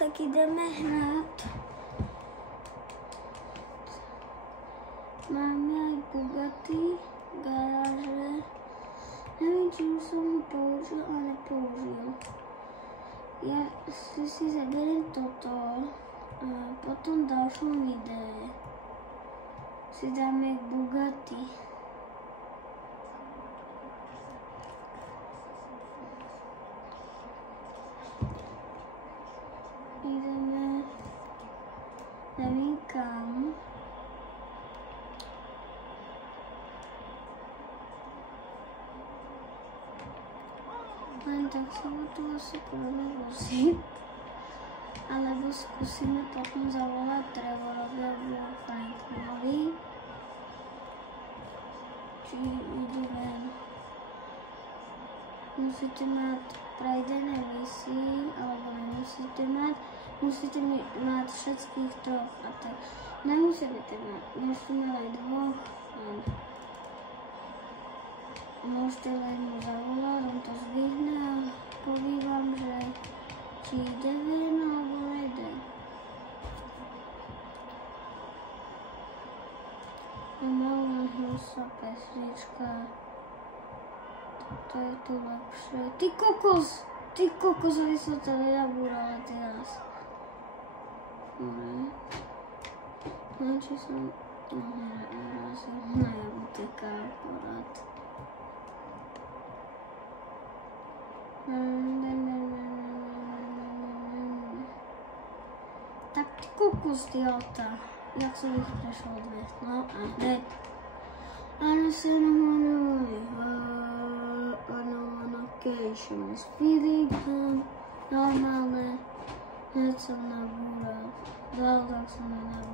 tak ideme hnať. Máme aj Bugatti v garáže. Neviem, či už som ho použil a nepoužil. Ja si zaberiem toto a potom v ďalšom videu si dáme Bugatti. Ideme, nevím kam. Len tak sa tu asi budeme voziť. Alebo skúsime potom zavolať Trevorovi alebo Franklinovi. Či ideme. Musíte mať prejdené misi, alebo nemusíte mať. Musíte mať všetkých troch a tak. Nemusíte mať, môžete mať aj dvoch. Môžete len mu zavolať, on to zvihne a povie vám, že či ide ven alebo nejde. Malá hlusa pesnička. To je tu lepšie. Ty kokos, aby som to nenabúrala teraz. Neviem, či som... narazil na jabutika akorát. Tak ty kokos, ty auta. Jak som ich prešol dve? No a hneď. Áno, sa location is feeling normálne. Hneď som nabúral. Tak som nenabúral.